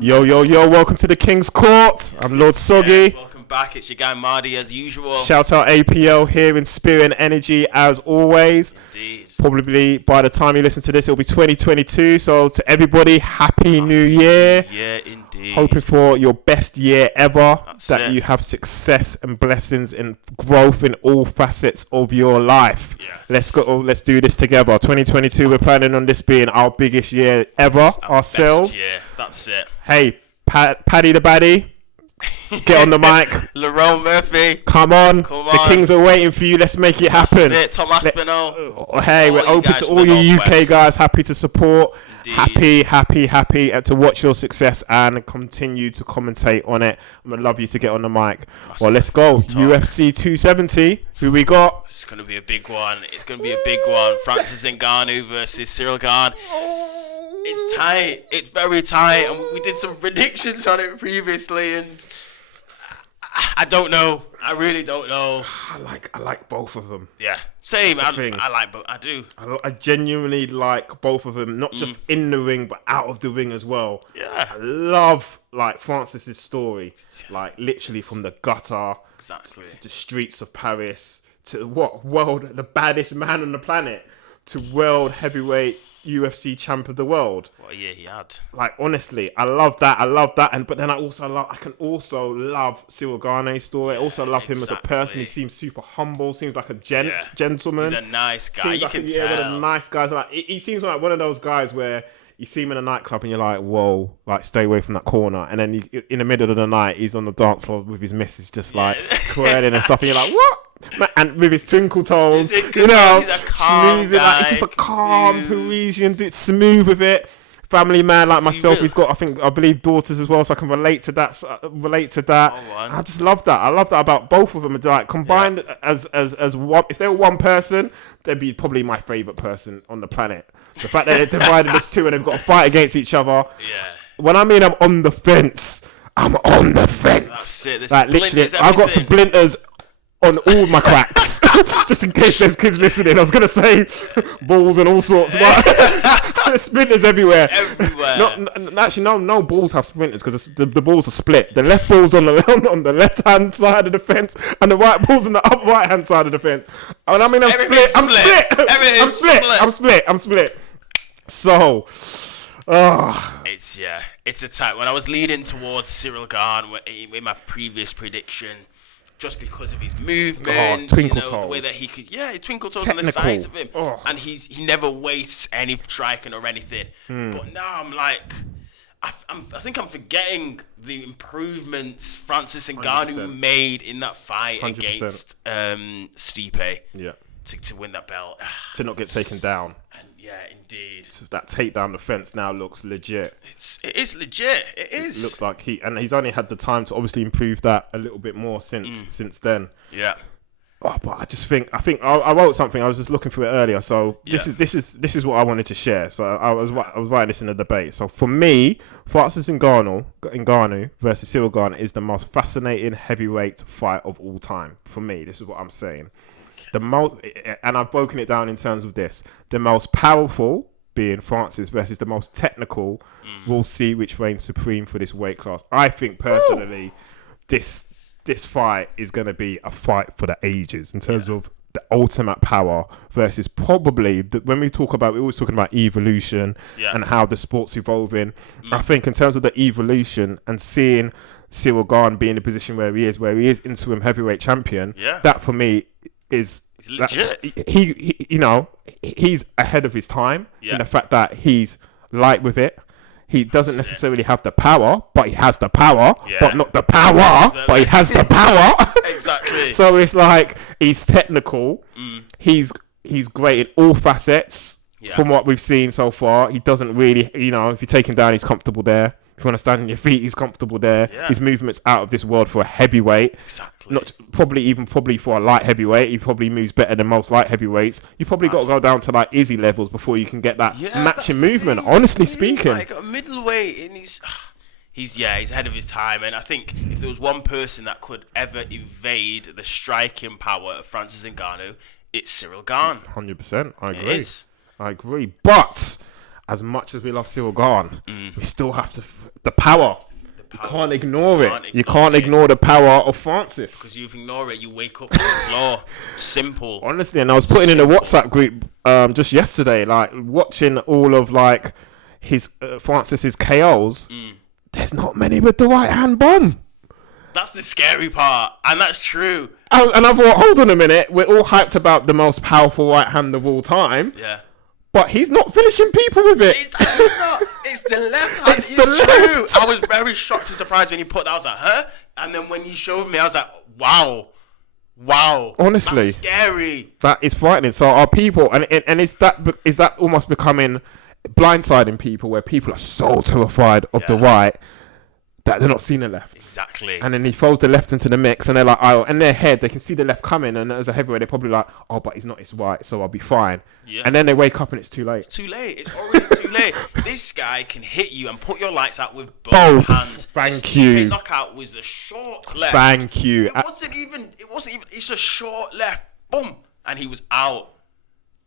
Yo, welcome to the King's Court. I'm Lord Soggy. Yes, welcome back. It's your guy Mardy as usual. Shout out APL here in spirit and energy as always. Indeed. Probably by the time you listen to this, it'll be 2022. So to everybody, Happy New Year. Yeah, indeed. Hoping for your best year ever. That's that it. you have success and blessings and growth in all facets of your life. Yes. Let's go. Let's do this together. 2022, we're planning on this being our biggest year ever ourselves. Best year. That's it. Hey, Paddy the Baddie, get on the mic. Lerone Murphy. Come on. Come The on. Kings are waiting for you. Let's make it happen. That's it. Tom Aspinall. Hey, we're All you open guys to from all the you UK Northwest. guys. Happy to support. Indeed. Happy to watch your success and continue to commentate on it. I'm going to love you to get on the mic. Well, let's go. UFC 270. Who we got? It's going to be a big one. It's going to be a big one. Francis Ngannou versus Ciryl Gane. It's tight. It's very tight. And we did some predictions on it previously, and I don't know. I really don't know. I like both of them. Yeah, same. That's the thing. I like, but I do. I genuinely like both of them, not just in the ring, but out of the ring as well. Yeah. I love like Francis's story, like literally from the gutter, Exactly. to the streets of Paris, to the baddest man on the planet, to world heavyweight UFC champ of the world. What a year he had. Like honestly, I love that, but then I can also love Ciryl Gane's story. I also love him as a person. Exactly. He seems super humble, seems like a Yeah. gentleman. He's a nice guy. Seems You like can one tell. of the nice guys. Like he seems like one of those guys where you see him in a nightclub and you're like, whoa, like stay away from that corner. And then in the middle of the night, he's on the dance floor with his missus, just like twirling and stuff. And you're like, what? And with his twinkle toes, He's a calm schmoozing, like it's just a calm Parisian dude, smooth with it. Family man like myself. He's got, I believe, daughters as well, so I can relate to that. I just love that. I love that about both of them. Like combined as one. If they were one person, they'd be probably my favorite person on the planet. The fact that they're divided as two and they've got to fight against each other. Yeah. When I mean I'm on the fence, I'm on the fence. That's it. Like literally, I've got splinters on all my cracks. Just in case there's kids listening, I was gonna say balls and all sorts, but there's splinters everywhere. Actually, no balls have splinters because the balls are split. The left ball's on the left hand side of the fence, and the right ball's on the right hand side of the fence. And I mean, I'm split. So, it's a tight. When I was leading towards Ciryl Gane in my previous prediction, just because of his movement, twinkle toes, the way that he could, twinkle toes technical on the sides of him, and he never wastes any striking or anything. But now I'm like, I think I'm forgetting the improvements Francis Ngannou made in that fight 100%. against Stipe. yeah, To win that belt, to not get taken down. and yeah, indeed, That takedown defense now looks legit. it is legit. It is. It looks like he's only had the time to obviously improve that a little bit more since then. Yeah. But I think I wrote something. I was just looking through it earlier. So this is what I wanted to share. So I was writing this in the debate. So for me, Francis Ngannou versus Ciryl Gane is the most fascinating heavyweight fight of all time. For me, this is what I'm saying. The most, and I've broken it down in terms of this: the most powerful being Francis versus the most technical. We'll see which reigns supreme for this weight class. I think personally, this fight is going to be a fight for the ages in terms of the ultimate power versus probably when we're always talking about evolution and how the sport's evolving. I think in terms of the evolution and seeing Ciryl Gane be in the position where he is interim heavyweight champion, that for me is legit. He's ahead of his time in the fact that he's light with it. He doesn't necessarily have the power, but he has the power, but not the power, but he has the power. Exactly. So it's like he's technical. He's great in all facets from what we've seen so far. He doesn't really, if you take him down, he's comfortable there. If you want to stand on your feet, he's comfortable there. Yeah. His movement's out of this world for a heavyweight. Exactly. Not probably for a light heavyweight. He probably moves better than most light heavyweights. You probably got to go down to like Izzy levels before you can get that matching movement. Honestly speaking, like a middleweight, and he's ahead of his time. And I think if there was one person that could ever evade the striking power of Francis Ngannou, it's Ciryl Gane. 100%. I agree. But as much as we love Ciryl Gane, we still have to the power. You can't ignore it. You can't ignore the power of Francis. Because if you ignore it, you wake up on the floor. Simple. Honestly, and I was putting in a WhatsApp group just yesterday, like watching all of like his Francis's KOs. There's not many with the right hand bomb. That's the scary part, and that's true. And I thought, hold on a minute, we're all hyped about the most powerful right hand of all time. Yeah. But he's not finishing people with it. It's not. It's the left hand. It's true. I was very shocked and surprised when he put that. I was like, huh? And then when he showed me, I was like, wow. Honestly, that's scary. That is frightening. So our people, and is that almost becoming blindsiding people, where people are so terrified of the right that they're not seeing the left. Exactly. And then he throws the left into the mix, and they're like, oh, in their head they can see the left coming, and as a heavyweight they're probably like, oh, but he's not his right, so I'll be fine. Yeah. And then they wake up and it's too late. It's too late. It's already too late. This guy can hit you and put your lights out with both hands. Thank you. Knockout was a short left. Thank you. It wasn't even. It's a short left. Boom, and he was out.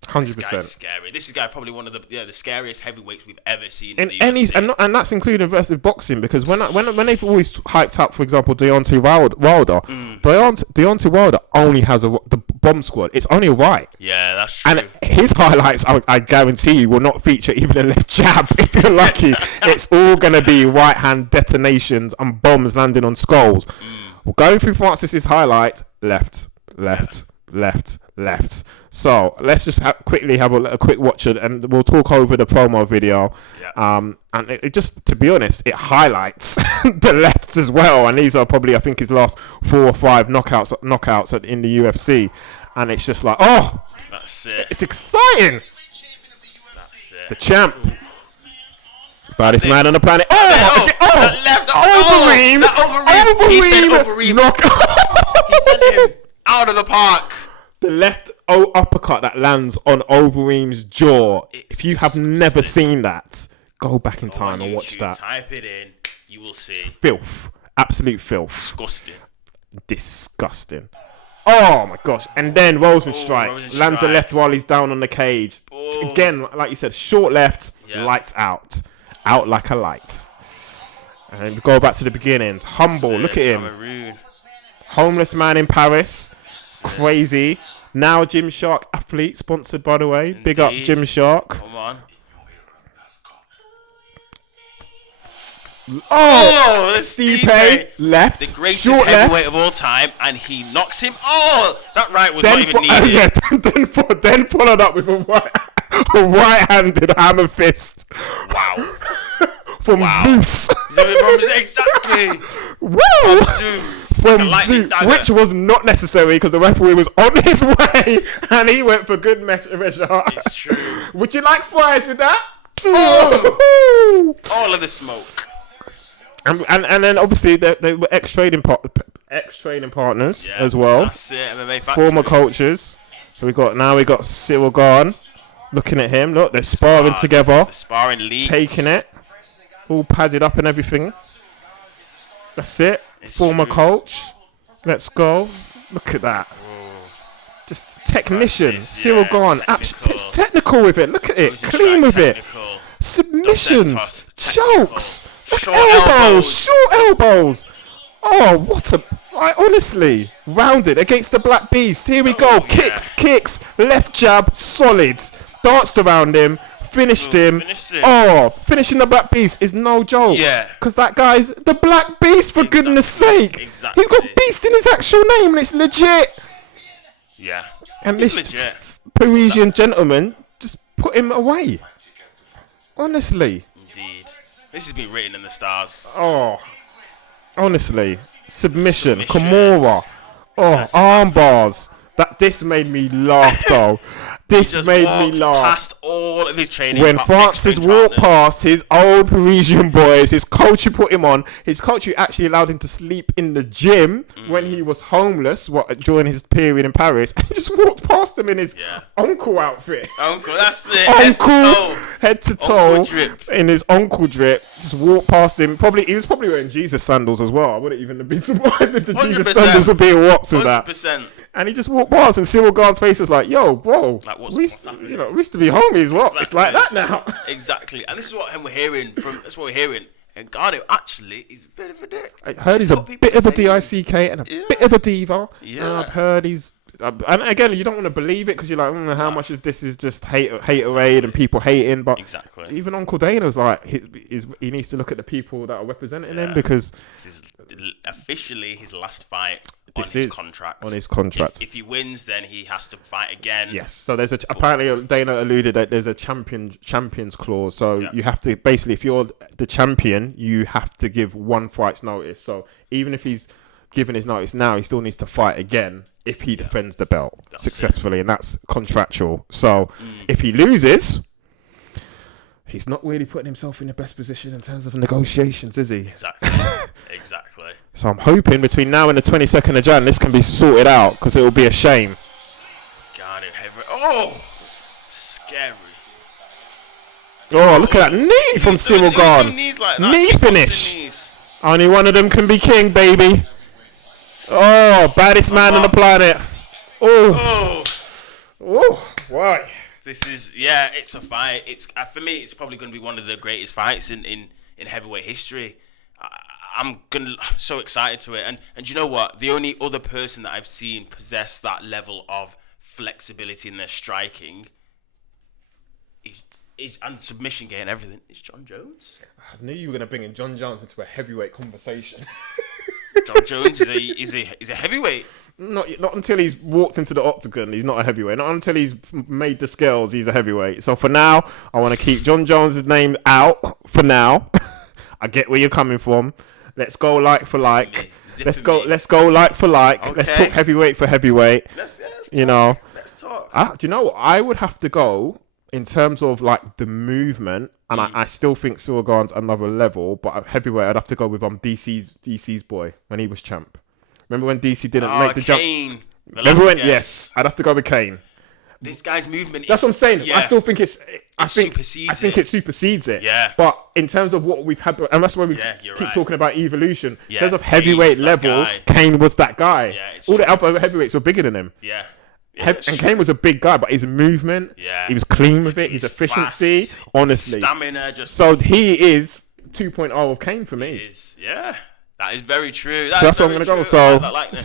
100%. This guy's scary. This is probably one of the scariest heavyweights we've ever seen. And in the UFC. and that's including versus boxing, because when they've always hyped up, for example, Deontay Wilder, Deontay Wilder only has the bomb squad. It's only a right. Yeah, that's true. And his highlights, I guarantee you, will not feature even a left jab if you're lucky. It's all gonna be right hand detonations and bombs landing on skulls. We're going through Francis's highlights: left. So let's just quickly have a quick watch it, and we'll talk over the promo video. And it just, to be honest, it highlights the lefts as well. And these are probably, I think, his last 4 or 5 knockouts in the UFC. And it's just like, oh, that's it. It's exciting. That's it. The champ. Baddest man on the planet. Overeem. He said Overeem. He sent him out of the park. The left uppercut that lands on Overeem's jaw. If you have never seen that, go back in time and watch that. Type it in. You will see. Filth. Absolute filth. Disgusting. Oh my gosh. And then Rosenstrike lands a left while he's down on the cage. Again, like you said, short left, lights out. Out like a light. And we go back to the beginnings. Humble. Look at him. Homeless man in Paris. Crazy. Now Gymshark athlete, sponsored by the way. Indeed. Big up Gymshark. Come on. Oh, Stipe left. The greatest heavyweight of all time, and he knocks him. Oh, that right was not even needed. Then followed up with a right-handed hammer fist. Wow. From Zeus. Exactly. Woo! From like Zeus, which was not necessary because the referee was on his way and he went for good measure. It's true. Would you like fries with that? Oh! All of the smoke. And then obviously they were ex-training partners as well. That's it. MMA former coaches. So we got Ciryl Gane. Looking at him, look, they're sparring together. The sparring leads. Taking it. All padded up and everything. That's it. It's former true. coach. Let's go. Look at that. Just technician. Ciryl Gane. It's technical with it. Look at it. Clean with it. Submissions. Chokes. Short elbows. Short elbows. Oh, what a... honestly, rounded against the Black Beast. Here we go. Kicks. Left jab. Solid. Danced around him. Finished him. Finishing the Black Beast is no joke. Yeah. Because that guy's the Black Beast, for goodness sake. Exactly. He's got Beast in his actual name and it's legit. Yeah. And this Parisian gentleman just put him away. Honestly. Indeed. This has been written in the stars. Oh. Honestly. Submission. Kimura. Oh, arm bars. This made me laugh though. This made me laugh. Past all of his training. When Francis walked past his old Parisian boys, his coach who put him on, his coach who actually allowed him to sleep in the gym when he was homeless during his period in Paris, and he just walked past him in his uncle outfit. Uncle, that's it. Head to toe, in his uncle drip. Just walked past him. He was probably wearing Jesus sandals as well. I wouldn't even have been surprised if the 100%. Jesus sandals were being rocked with that. 100%. And he just walked past, and Ciryl Gane's face was like, "Yo, bro, like, what's happening? We used to be homies. What? Exactly. It's like that now." Exactly, and this is what we're hearing from. That's what we're hearing. And Ngannou actually is a bit of a dick. I heard he's a bit of a DICK and a bit of a diva. Yeah, and I've heard he's. And again, you don't want to believe it because you're like, how much of this is just haterade and people hating. But even Uncle Dana's like, he needs to look at the people that are representing him because this is officially his last fight on his contract. If he wins, then he has to fight again. Yes. So there's apparently Dana alluded that there's a champions clause. So you have to basically, if you're the champion, you have to give one fight's notice. So even if he's given his notice now, he still needs to fight again if he defends the belt successfully, and that's contractual. So if he loses, he's not really putting himself in the best position in terms of negotiations, is he? Exactly. So I'm hoping between now and the 22nd of Jan, this can be sorted out because it will be a shame. God, oh, scary. Oh, look at that knee from Ciryl Gane. Knee finish. Only one of them can be king, baby. Oh, baddest man on the planet. Oh, why? This is it's a fight. It's for me. It's probably going to be one of the greatest fights in heavyweight history. I'm so excited to it. And you know what? The only other person that I've seen possess that level of flexibility in their striking is and submission game and everything is John Jones. I knew you were going to bring in John Jones into a heavyweight conversation. John Jones is a heavyweight. Not until he's walked into the octagon, he's not a heavyweight. Not until he's made the scales, he's a heavyweight. So for now, I want to keep John Jones' name out for now. I get where you're coming from. Let's go like for like. Let's go like for like. Okay. Let's talk heavyweight for heavyweight. Let's talk. Do you know what? I would have to go in terms of like the movement, and I still think Ciryl Gane's another level, but at heavyweight I'd have to go with DC's boy when he was champ. Remember when DC didn't make the jump? Remember when? Yes, I'd have to go with Kane. This guy's movement. That's what I'm saying. Yeah. I still think I think it supersedes it. Yeah. But in terms of what we've had, and that's why we keep talking about evolution. Yeah. In terms of heavyweight level, Kane was that guy. Yeah, all the other heavyweights were bigger than him. Yeah. And Kane was a big guy, but his movement, he was clean with it. His efficiency, fast, honestly, stamina. So he is 2.0 of Kane for me. That is very true. So that's what I'm going to go. So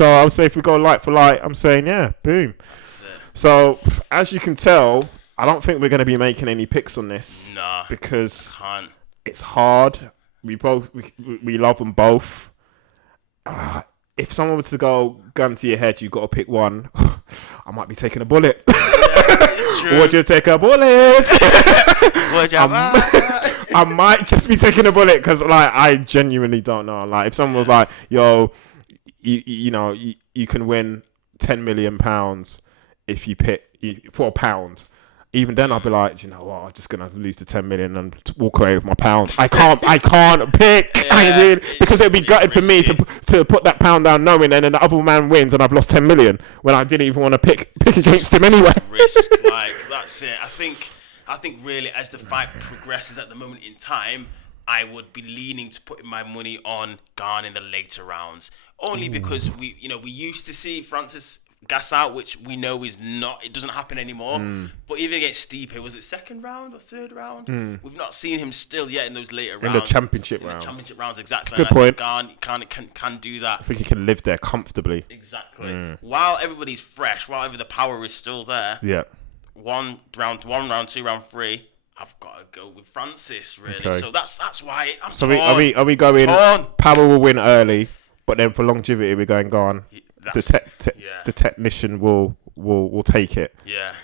I would say if we go light for light, I'm saying boom. That's it. So as you can tell, I don't think we're going to be making any picks on this. Nah, because it's hard. We love them both. If someone was to go gun to your head, you've got to pick one. I might be taking a bullet. Would you take a bullet? I might just be taking a bullet because, like, I genuinely don't know. Like, if someone was like, "Yo, you can win £10 million if you pick for a pound," even then I'd be like, you know what? I'm just gonna lose the 10 million and walk away with my pound. I can't pick. Because it'd be gutted for me to put that pound down, knowing, and then the other man wins and I've lost 10 million when I didn't even want to pick against him anyway. Risk, like that's it. I think really as the fight progresses at the moment in time, I would be leaning to putting my money on Gane in the later rounds, only because we used to see Francis gas out, which we know is not. It doesn't happen anymore. But even against Stipe, was it second round or third round? We've not seen him still yet in those later rounds. In the championship rounds, exactly. Good point. Gane can do that. I think he can live there comfortably. Exactly. While everybody's fresh, while the power is still there. Yeah. Round 2, round 3. I've got to go with Francis, really. Okay. So that's why I'm torn. Are we going? Power will win early, but then for longevity, we're going Gane. The technician will take it. Yeah.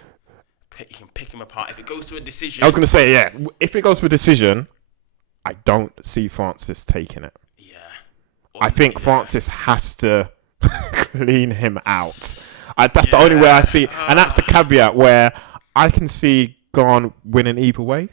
You can pick him apart. If it goes to a decision... I was going to say, if it goes to a decision, I don't see Francis taking it. Yeah. I think Francis has to clean him out. That's the only way I see it. And that's the caveat where I can see Gane winning either way.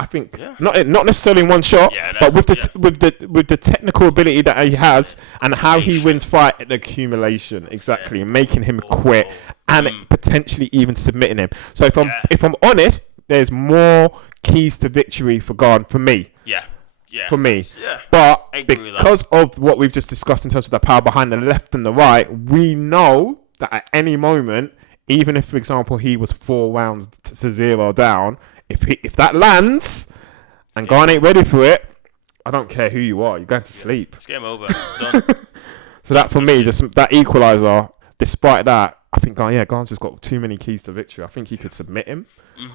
I think not necessarily in one shot, but with the technical ability that he has and how he wins fight, the accumulation making him quit and potentially even submitting him. So if I'm honest, there's more keys to victory for Gane for me. For me, but because of what we've just discussed in terms of the power behind the left and the right, we know that at any moment, even if, for example, he was 4 rounds to 0 down. If that lands and Gane ain't ready for it, I don't care who you are. You're going to sleep. It's game over. Done. So that for me, just that equaliser. Despite that, I think Gane's just got too many keys to victory. I think he could submit him.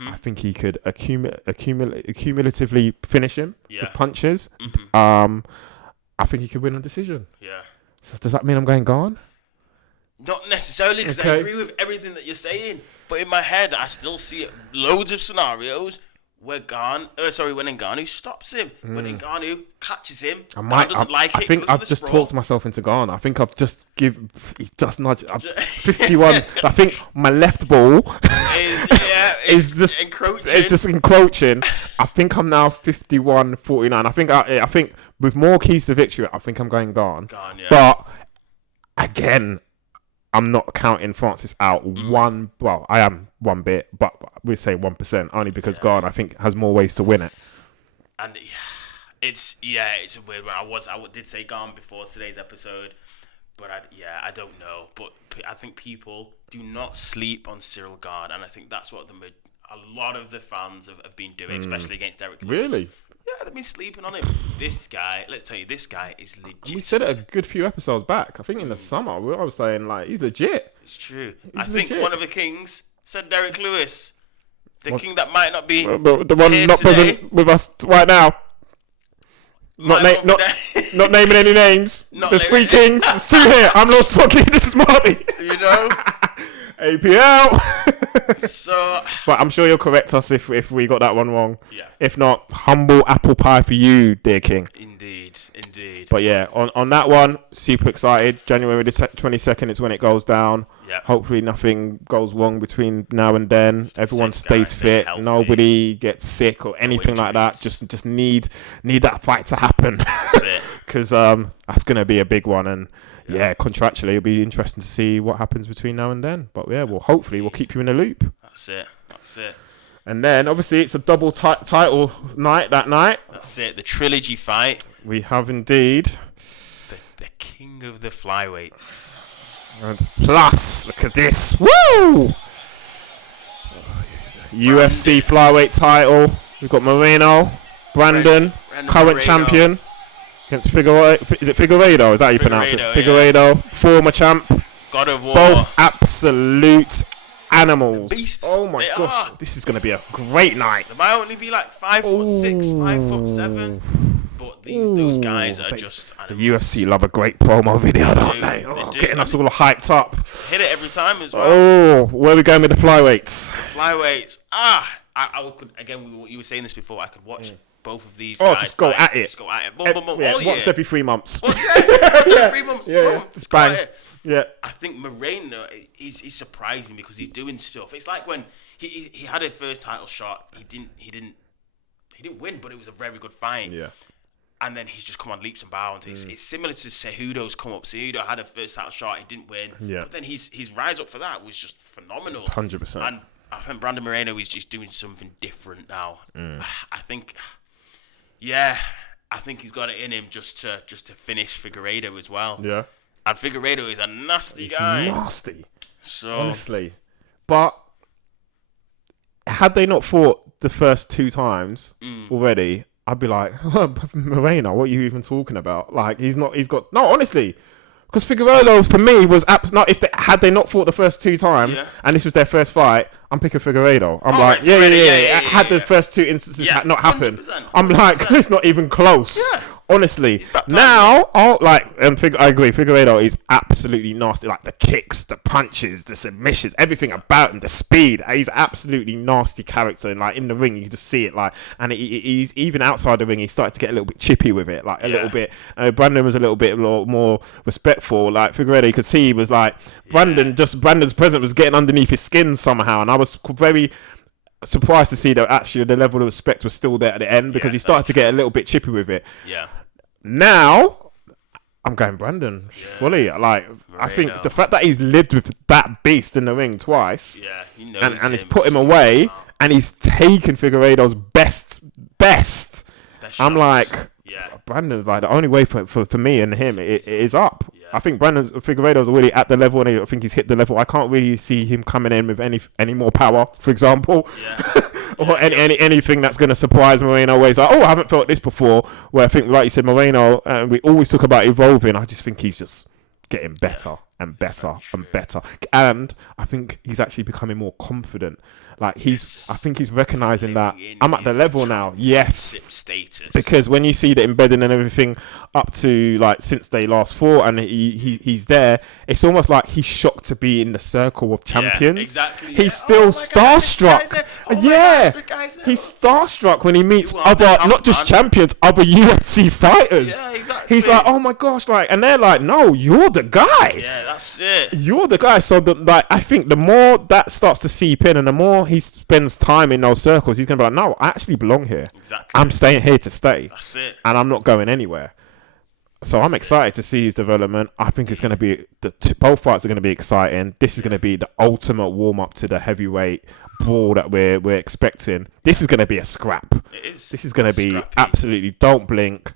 I think he could accumulatively finish him with punches. I think he could win on decision. So does that mean I'm going Gane? Not necessarily, because I agree with everything that you're saying. But in my head, I still see loads of scenarios where Ngannou stops him. When Ngannou catches him, doesn't like it. I think I've just talked myself into Gane. I think I've just nudged. 51. I think my left ball is just encroaching. It's just encroaching. I think I'm now 51-49. I think with more keys to victory, I think I'm going Gane. But again, I'm not counting Francis out Well, I am one bit, but we're saying 1% only because Gane, I think, has more ways to win it. And it's a weird one. I did say Gane before today's episode, but I don't know. But I think people do not sleep on Ciryl Gane, and I think that's what a lot of the fans have been doing, especially against Derek Lewis. Really? Yeah, they've been sleeping on him. This guy, let's tell you, this guy is legit. We said it a good few episodes back. I think in the summer, I was saying, like, he's legit. It's true. I think one of the kings said Derek Lewis. The king that might not be the one not today, present with us right now. Not naming any names. There's 3 kings. There's 2 here. I'm Lord Soggy. This is Marty. You know? APL. So, but I'm sure you'll correct us if we got that one wrong. Yeah. If not, humble apple pie for you, dear king. Indeed. But yeah, on that one, super excited. January the 22nd is when it goes down. Yeah. Hopefully nothing goes wrong between now and then. Everyone stays fit. Nobody gets sick or anything like that. Just need that fight to happen. That's it. Because that's going to be a big one. And yeah, contractually, it'll be interesting to see what happens between now and then. But yeah, hopefully we'll keep you in the loop. That's it. And then, obviously, it's a double title night that night. That's it. The trilogy fight. We have indeed. The king of the flyweights. And plus, look at this. Woo! UFC flyweight title. We've got Moreno, Brandon current champion, against Figueido. Is it Figueido? Is that how you pronounce it? Figueido, former champ. God of War. Both absolute animals. Beasts. Oh my gosh, this is going to be a great night. They might only be like 5'6", 5'7", but those guys are just animals. The UFC love a great promo video, don't they? Getting us all hyped up. Hit it every time as well. Oh, where are we going with the flyweights? I could, again, you were saying this before, I could watch both of these guys. Oh, just go at it. Once every 3 months. Once every 3 months. Just bang. Yeah. I think Moreno, he's surprising because he's doing stuff. It's like when he had a first title shot, he didn't win, but it was a very good fight. Yeah. And then he's just come on leaps and bounds. It's similar to Cejudo's come up. Cejudo had a first title shot, he didn't win. Yeah. But then his rise up for that was just phenomenal. 100%. And I think Brandon Moreno is just doing something different now. I think he's got it in him just to finish Figueiredo as well. Yeah. And Figueiredo is a nasty guy. Nasty. So honestly. But had they not fought the first 2 times already, I'd be like, Moreno, what are you even talking about? Like, honestly. Because Figueiredo, for me, was had they not fought the first 2 times, and this was their first fight, I'm picking Figueiredo. I'm Had the first 2 instances not happened, 100%. I'm like, it's not even close. Yeah. Honestly, now, I agree. Figueiredo is absolutely nasty. Like the kicks, the punches, the submissions, everything about him, the speed. He's absolutely nasty character. And like in the ring, you can just see it. Like, and he's even outside the ring, he started to get a little bit chippy with it, like a little bit. Brandon was a little bit more respectful. Like Figueiredo, you could see he was like Brandon's presence was getting underneath his skin somehow, and I was very surprised to see that actually the level of respect was still there at the end because he started to get a little bit chippy with it. Yeah. Now, I'm going Brandon fully. Like, Moreno. I think the fact that he's lived with that beast in the ring twice, he knows and he's put him away, and he's taken Figueiredo's best. I'm like, Brandon's like the only way for me and him it is up. I think Figueiredo's already at the level, and I think he's hit the level. I can't really see him coming in with any more power, for example, or anything that's going to surprise Moreno. Where he's like, I haven't felt this before. Where I think, like you said, Moreno, and we always talk about evolving. I just think he's just getting better and better and better, and I think he's actually becoming more confident. Like I think he's recognizing that I'm at the level now. Yes, status. Because when you see the embedding and everything up to like since they last fought, and he's there, it's almost like he's shocked to be in the circle of champions. Exactly. He's still starstruck. He's starstruck when he meets other, not just champions, other UFC fighters. Yeah, exactly. He's like, oh my gosh, like, and they're like, no, you're the guy. Yeah, that's it. You're the guy. So I think the more that starts to seep in, and the more he spends time in those circles, he's gonna be like, no, I actually belong here. Exactly. I'm staying here to stay. That's it. And I'm not going anywhere. So I'm excited to see his development. I think it's going to be both fights are going to be exciting. This is going to be the ultimate warm up to the heavyweight brawl that we're expecting. This is going to be a scrap. It is. This is going to be absolutely don't blink.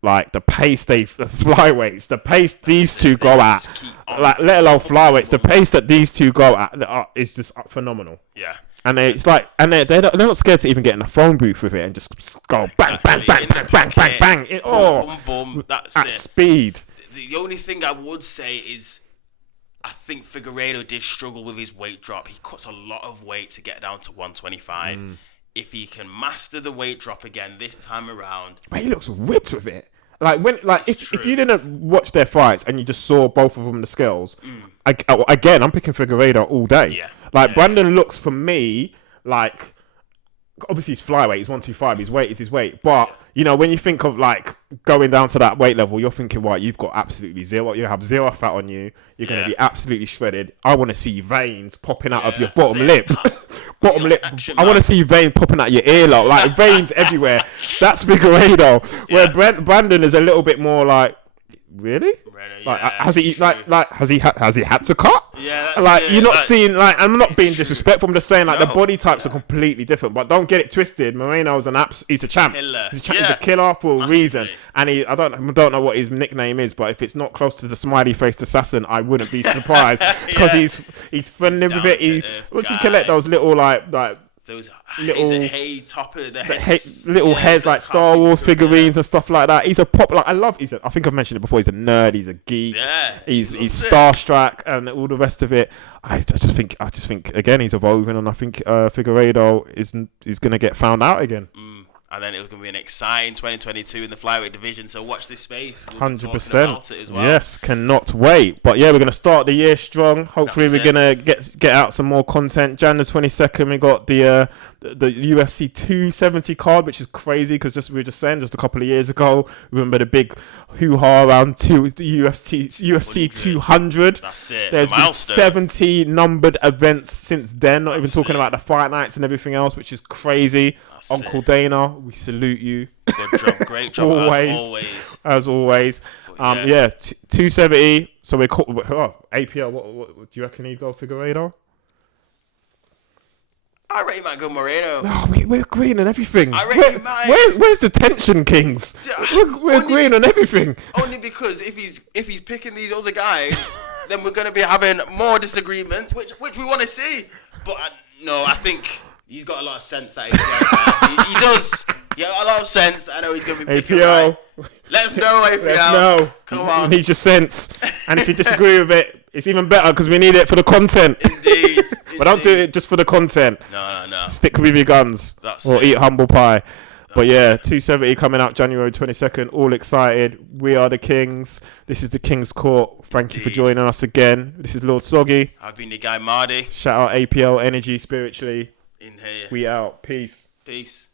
Like the pace the flyweights, the pace these two go at, like let alone flyweights, the pace that these two go at is just phenomenal. Yeah. And it's like, and they're not scared to even get in a phone booth with it and just go bang, bang, bang, bang, bang, bang, bang. Boom, boom. That's at speed. The only thing I would say is, I think Figueiredo did struggle with his weight drop. He cuts a lot of weight to get down to 125. If he can master the weight drop again this time around, but he looks whipped with it. If you didn't watch their fights and you just saw both of them on the scales, again, I'm picking Figueiredo all day. Yeah. Brandon looks for me like, obviously he's flyweight, he's 125, his weight is his weight. But you know, when you think of like going down to that weight level, you're thinking, right, you've got absolutely zero. You have zero fat on you. You're going to be absolutely shredded. I want to see veins popping out of your bottom lip. Bottom lip. I want to see veins popping out your earlobe, like veins everywhere. That's Figueiredo. Where Brandon is a little bit more like, really? Like, has he has he had to cut? Yeah, like you're not seeing, like, I'm not being disrespectful. I'm just saying, like, the body types are completely different. But don't get it twisted. Moreno's he's a champ. He's a killer for a reason. And I don't know what his nickname is, but if it's not close to the smiley faced assassin, I wouldn't be surprised because he's fun with it. Once you collect those little like those little heads like Star Wars figurines and stuff like that. He's a pop. Like I think I've mentioned it before. He's a nerd. He's a geek. Yeah, he's starstruck and all the rest of it. I just think again he's evolving, and I think Figueiredo is going to get found out again. And then it's going to be an exciting 2022 in the flyweight division. So watch this space. 100%. Well. Yes, cannot wait. But yeah, we're going to start the year strong. Hopefully, we're going to get out some more content. January 22nd, we got the UFC 270 card, which is crazy because we were just saying just a couple of years ago. Remember the big hoo-ha around UFC 200. That's it. There's been 70 numbered events since then. Not even talking about the fight nights and everything else, which is crazy. Uncle Dana, we salute you. Good job, great job, as always. 270. So we're called APL. What do you reckon he'd go Figueiredo? I reckon he might go Moreno. No, we're agreeing on everything. I reckon he might. Where's the tension, Kings? We're agreeing on everything. Only because if he's picking these other guys, then we're going to be having more disagreements, which we want to see. But I think he's got a lot of sense. That he does. He got a lot of sense. I know he's going to be picking APL. Right. Let us know, APL. Let us know. Come on. We need your sense. And if you disagree with it, it's even better because we need it for the content. Indeed. But don't do it just for the content. No. Stick with your guns. That's or it. Eat humble pie. But yeah, 270 coming up January 22nd. All excited. We are the Kings. This is the King's Court. Thank you for joining us again. This is Lord Soggy. I've been the guy Mardy. Shout out APL Energy Spiritually. In here. We out. Peace. Peace.